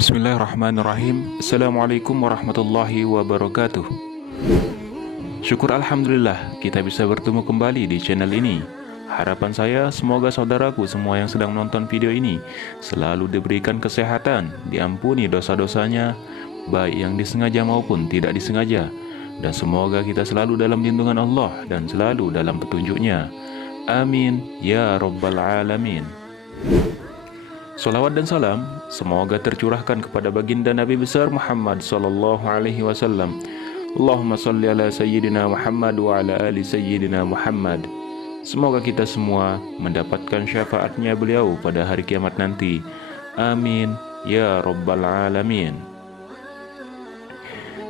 Bismillahirrahmanirrahim. Assalamualaikum warahmatullahi wabarakatuh. Syukur alhamdulillah kita bisa bertemu kembali di channel ini. Harapan saya semoga saudaraku semua yang sedang menonton video ini selalu diberikan kesehatan, diampuni dosa-dosanya, baik yang disengaja maupun tidak disengaja, dan semoga kita selalu dalam lindungan Allah dan selalu dalam petunjuknya. Amin ya rabbal alamin. Salawat dan salam semoga tercurahkan kepada baginda Nabi besar Muhammad sallallahu alaihi wasallam. Allahumma salli ala sayyidina Muhammad wa ala ali sayyidina Muhammad. Semoga kita semua mendapatkan syafaatnya beliau pada hari kiamat nanti. Amin ya rabbal alamin.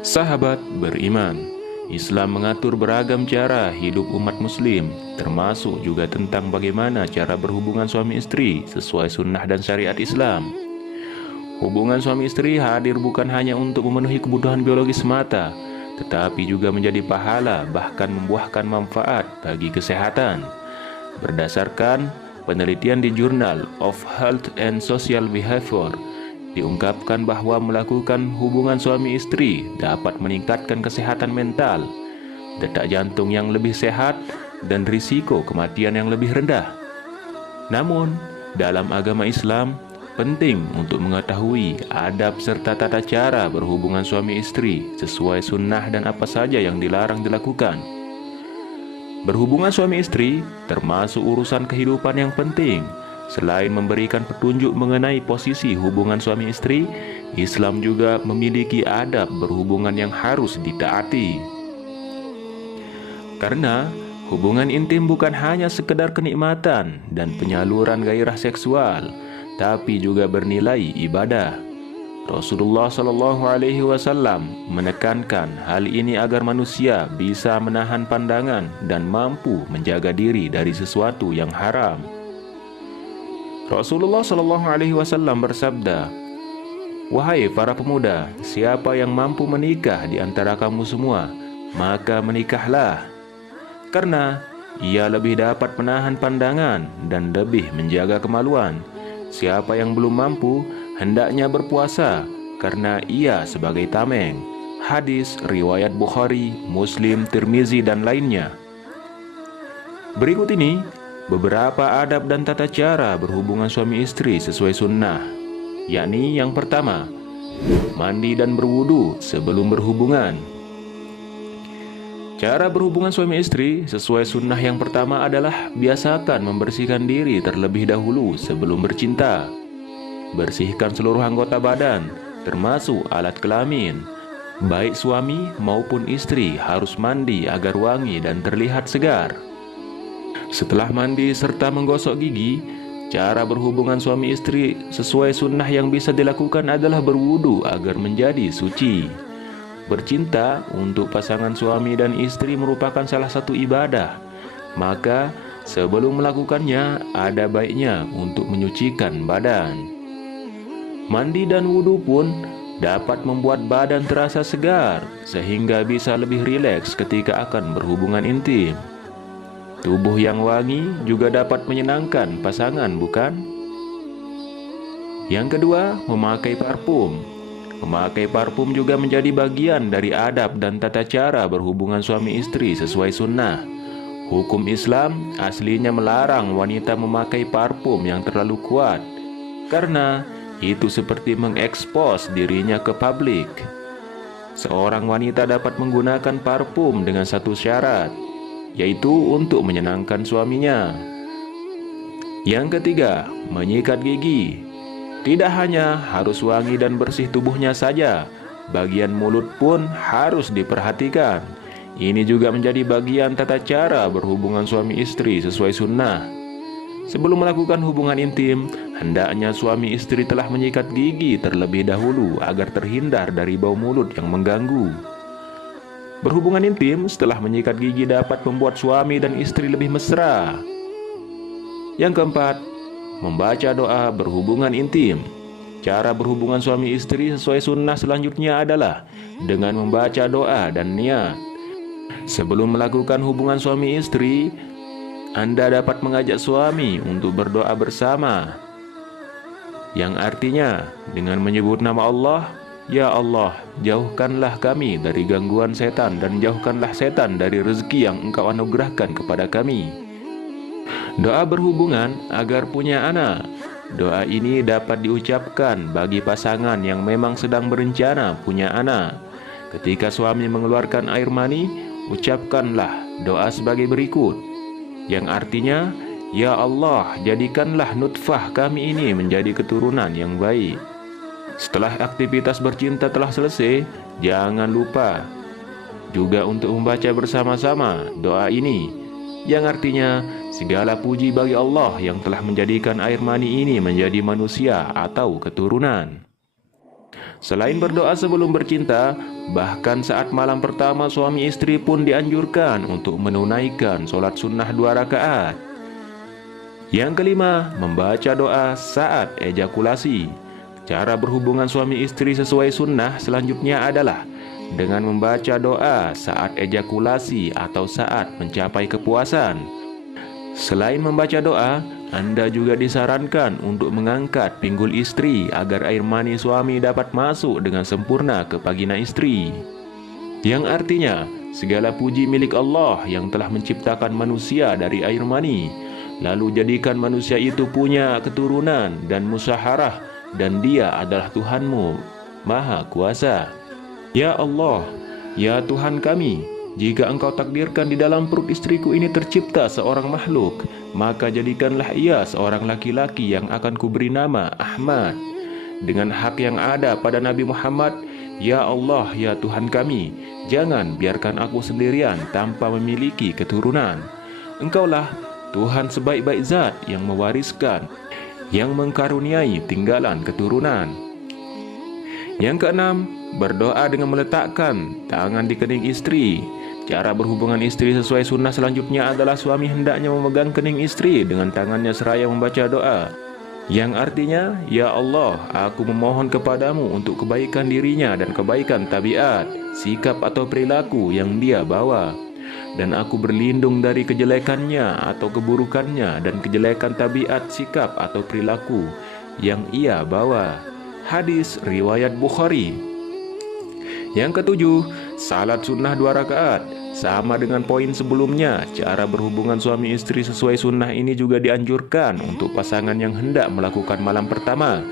Sahabat beriman, Islam mengatur beragam cara hidup umat muslim, termasuk juga tentang bagaimana cara berhubungan suami istri sesuai sunnah dan syariat Islam. Hubungan suami istri hadir bukan hanya untuk memenuhi kebutuhan biologis semata, tetapi juga menjadi pahala bahkan membuahkan manfaat bagi kesehatan. Berdasarkan penelitian di Journal of Health and Social Behavior, diungkapkan bahwa melakukan hubungan suami istri dapat meningkatkan kesehatan mental, detak jantung yang lebih sehat, dan risiko kematian yang lebih rendah. Namun, dalam agama Islam, penting untuk mengetahui adab serta tata cara berhubungan suami istri sesuai sunnah dan apa saja yang dilarang dilakukan. Berhubungan suami istri termasuk urusan kehidupan yang penting. Selain memberikan petunjuk mengenai posisi hubungan suami istri, Islam juga memiliki adab berhubungan yang harus ditaati. Karena hubungan intim bukan hanya sekedar kenikmatan dan penyaluran gairah seksual, tapi juga bernilai ibadah. Rasulullah Shallallahu Alaihi Wasallam menekankan hal ini agar manusia bisa menahan pandangan dan mampu menjaga diri dari sesuatu yang haram. Rasulullah Shallallahu Alaihi Wasallam bersabda, "Wahai para pemuda, siapa yang mampu menikah di antara kamu semua, maka menikahlah, karena ia lebih dapat menahan pandangan dan lebih menjaga kemaluan. Siapa yang belum mampu, hendaknya berpuasa, karena ia sebagai tameng." Hadis riwayat Bukhari, Muslim, Tirmizi, dan lainnya. Berikut ini beberapa adab dan tata cara berhubungan suami istri sesuai sunnah, yakni yang pertama, mandi dan berwudu sebelum berhubungan. Cara berhubungan suami istri sesuai sunnah yang pertama adalah biasakan membersihkan diri terlebih dahulu sebelum bercinta. Bersihkan seluruh anggota badan, termasuk alat kelamin. Baik suami maupun istri harus mandi agar wangi dan terlihat segar. Setelah mandi serta menggosok gigi, cara berhubungan suami istri sesuai sunnah yang bisa dilakukan adalah berwudu agar menjadi suci. Bercinta untuk pasangan suami dan istri merupakan salah satu ibadah, maka sebelum melakukannya ada baiknya untuk menyucikan badan. Mandi dan wudu pun dapat membuat badan terasa segar sehingga bisa lebih rileks ketika akan berhubungan intim. Tubuh yang wangi juga dapat menyenangkan pasangan, bukan? Yang kedua, memakai parfum. Memakai parfum juga menjadi bagian dari adab dan tata cara berhubungan suami istri sesuai sunnah. Hukum Islam aslinya melarang wanita memakai parfum yang terlalu kuat, karena itu seperti mengekspos dirinya ke publik. Seorang wanita dapat menggunakan parfum dengan satu syarat, yaitu untuk menyenangkan suaminya. Yang ketiga, menyikat gigi. Tidak hanya harus wangi dan bersih tubuhnya saja, bagian mulut pun harus diperhatikan. Ini juga menjadi bagian tata cara berhubungan suami istri sesuai sunnah. Sebelum melakukan hubungan intim, hendaknya suami istri telah menyikat gigi terlebih dahulu agar terhindar dari bau mulut yang mengganggu. Berhubungan intim setelah menyikat gigi dapat membuat suami dan istri lebih mesra. Yang keempat, membaca doa berhubungan intim. Cara berhubungan suami istri sesuai sunnah selanjutnya adalah dengan membaca doa dan niat. Sebelum melakukan hubungan suami istri, Anda dapat mengajak suami untuk berdoa bersama. yang artinya dengan menyebut nama Allah, "Ya Allah, jauhkanlah kami dari gangguan setan dan jauhkanlah setan dari rezeki yang Engkau anugerahkan kepada kami." Doa berhubungan agar punya anak. Doa ini dapat diucapkan bagi pasangan yang memang sedang berencana punya anak. Ketika suami mengeluarkan air mani, ucapkanlah doa sebagai berikut, yang artinya, "Ya Allah, jadikanlah nutfah kami ini menjadi keturunan yang baik." Setelah aktivitas bercinta telah selesai, jangan lupa juga untuk membaca bersama-sama doa ini, yang artinya, "Segala puji bagi Allah yang telah menjadikan air mani ini menjadi manusia atau keturunan." Selain berdoa sebelum bercinta, bahkan saat malam pertama suami istri pun dianjurkan untuk menunaikan sholat sunnah 2 rakaat. Yang kelima, membaca doa saat ejakulasi. Cara berhubungan suami istri sesuai sunnah selanjutnya adalah dengan membaca doa saat ejakulasi atau saat mencapai kepuasan. Selain membaca doa, Anda juga disarankan untuk mengangkat pinggul istri agar air mani suami dapat masuk dengan sempurna ke vagina istri. Yang artinya, segala puji milik Allah yang telah menciptakan manusia dari air mani, lalu jadikan manusia itu punya keturunan dan musyawarah, dan Dia adalah Tuhanmu Maha Kuasa. Ya Allah, ya Tuhan kami, jika Engkau takdirkan di dalam perut istriku ini tercipta seorang makhluk, maka jadikanlah ia seorang laki-laki yang akan kuberi nama Ahmad. Dengan hak yang ada pada Nabi Muhammad, ya Allah, ya Tuhan kami, jangan biarkan aku sendirian tanpa memiliki keturunan. Engkaulah Tuhan sebaik-baik zat yang mewariskan, yang mengkaruniai tinggalan keturunan. Yang keenam, berdoa dengan meletakkan tangan di kening istri. Cara berhubungan istri sesuai sunnah selanjutnya adalah suami hendaknya memegang kening istri dengan tangannya seraya membaca doa, yang artinya, "Ya Allah, aku memohon kepadamu untuk kebaikan dirinya dan kebaikan tabiat, sikap atau perilaku yang dia bawa. Dan aku berlindung dari kejelekannya atau keburukannya dan kejelekan tabiat, sikap atau perilaku yang ia bawa." Hadis riwayat Bukhari. Yang ketujuh, salat sunnah 2 rakaat. Sama dengan poin sebelumnya, cara berhubungan suami istri sesuai sunnah ini juga dianjurkan untuk pasangan yang hendak melakukan malam pertama.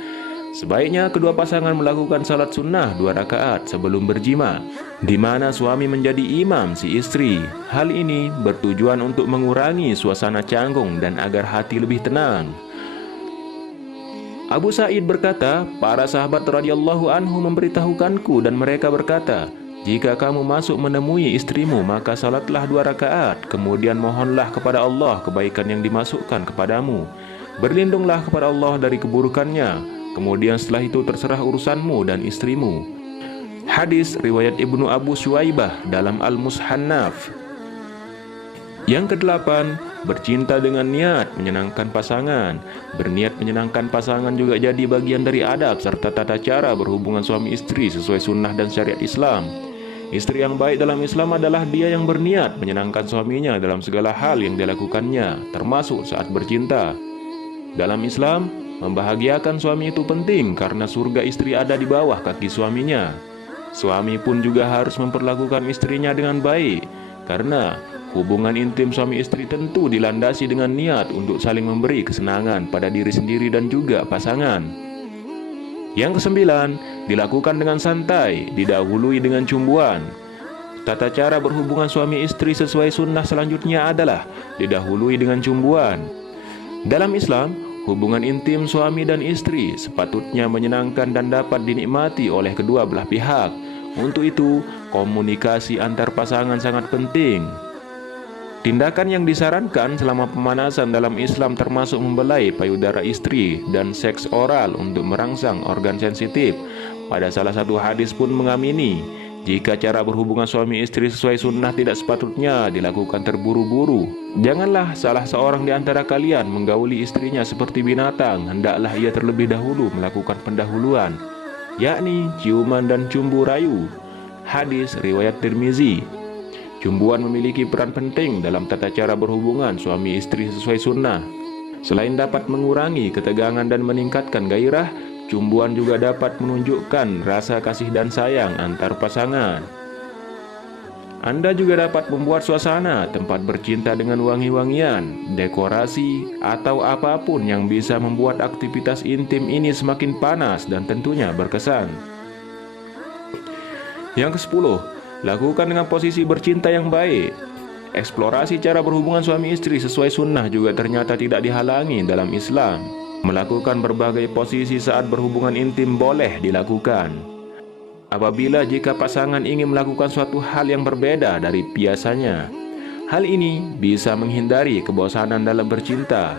Sebaiknya kedua pasangan melakukan salat sunnah 2 rakaat sebelum berjima, di mana suami menjadi imam si istri. Hal ini bertujuan untuk mengurangi suasana canggung dan agar hati lebih tenang. Abu Sa'id berkata, para sahabat radhiyallahu anhu memberitahukanku dan mereka berkata, "Jika kamu masuk menemui istrimu, maka salatlah 2 rakaat, kemudian mohonlah kepada Allah kebaikan yang dimasukkan kepadamu. Berlindunglah kepada Allah dari keburukannya, kemudian setelah itu terserah urusanmu dan istrimu." Hadis riwayat Ibnu Abu Syuaibah dalam Al-Mushannaf. Yang kedelapan, bercinta dengan niat menyenangkan pasangan. Berniat menyenangkan pasangan juga jadi bagian dari adab serta tata cara berhubungan suami istri sesuai sunnah dan syariat Islam. Istri yang baik dalam Islam adalah dia yang berniat menyenangkan suaminya dalam segala hal yang dilakukannya, termasuk saat bercinta. Dalam Islam, membahagiakan suami itu penting karena surga istri ada di bawah kaki suaminya. Suami pun juga harus memperlakukan istrinya dengan baik, karena hubungan intim suami istri tentu dilandasi dengan niat untuk saling memberi kesenangan pada diri sendiri dan juga pasangan. Yang kesembilan, dilakukan dengan santai, didahului dengan cumbuan. Tata cara berhubungan suami istri sesuai sunnah selanjutnya adalah didahului dengan cumbuan. Dalam Islam, hubungan intim suami dan istri sepatutnya menyenangkan dan dapat dinikmati oleh kedua belah pihak. Untuk itu, komunikasi antar pasangan sangat penting. Tindakan yang disarankan selama pemanasan dalam Islam termasuk membelai payudara istri dan seks oral untuk merangsang organ sensitif. Pada salah satu hadis pun mengamini, jika cara berhubungan suami istri sesuai sunnah tidak sepatutnya dilakukan terburu-buru. Janganlah salah seorang di antara kalian menggauli istrinya seperti binatang, hendaklah ia terlebih dahulu melakukan pendahuluan, yakni ciuman dan cumbu rayu. Hadis riwayat Tirmizi. Cumbuan memiliki peran penting dalam tata cara berhubungan suami istri sesuai sunnah. Selain dapat mengurangi ketegangan dan meningkatkan gairah, cumbuan juga dapat menunjukkan rasa kasih dan sayang antar pasangan. Anda juga dapat membuat suasana tempat bercinta dengan wangi-wangian, dekorasi, atau apapun yang bisa membuat aktivitas intim ini semakin panas dan tentunya berkesan. Yang ke-10, lakukan dengan posisi bercinta yang baik. Eksplorasi cara berhubungan suami istri sesuai sunnah juga ternyata tidak dihalangi dalam Islam. Melakukan berbagai posisi saat berhubungan intim boleh dilakukan. Apabila jika pasangan ingin melakukan suatu hal yang berbeda dari biasanya, hal ini bisa menghindari kebosanan dalam bercinta.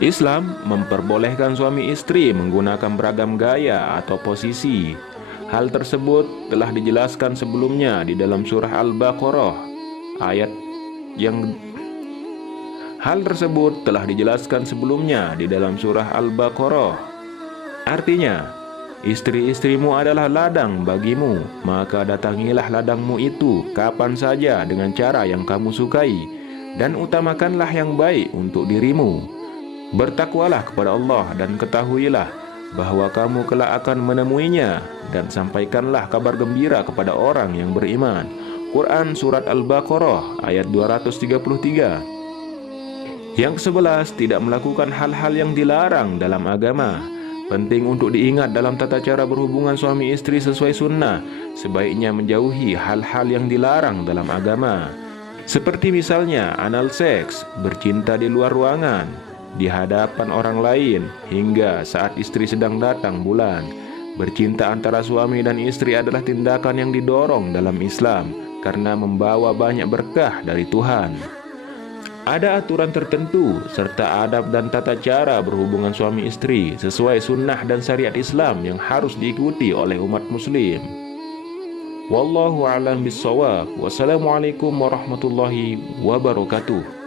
Islam memperbolehkan suami istri menggunakan beragam gaya atau posisi. Hal tersebut telah dijelaskan sebelumnya di dalam surah Al-Baqarah ayat yang Artinya, istri-istrimu adalah ladang bagimu, maka datangilah ladangmu itu kapan saja dengan cara yang kamu sukai, dan utamakanlah yang baik untuk dirimu. Bertakwalah kepada Allah dan ketahuilah bahwa kamu kelak akan menemuinya, dan sampaikanlah kabar gembira kepada orang yang beriman. Quran Surat Al-Baqarah ayat 233. Yang ke-11, tidak melakukan hal-hal yang dilarang dalam agama. Penting untuk diingat dalam tata cara berhubungan suami istri sesuai sunnah, sebaiknya menjauhi hal-hal yang dilarang dalam agama. Seperti misalnya anal seks, bercinta di luar ruangan, di hadapan orang lain, hingga saat istri sedang datang bulan. Bercinta antara suami dan istri adalah tindakan yang didorong dalam Islam, karena membawa banyak berkah dari Tuhan. Ada aturan tertentu serta adab dan tata cara berhubungan suami istri sesuai sunnah dan syariat Islam yang harus diikuti oleh umat muslim. Wallahu a'lam bishawab. Wassalamualaikum warahmatullahi wabarakatuh.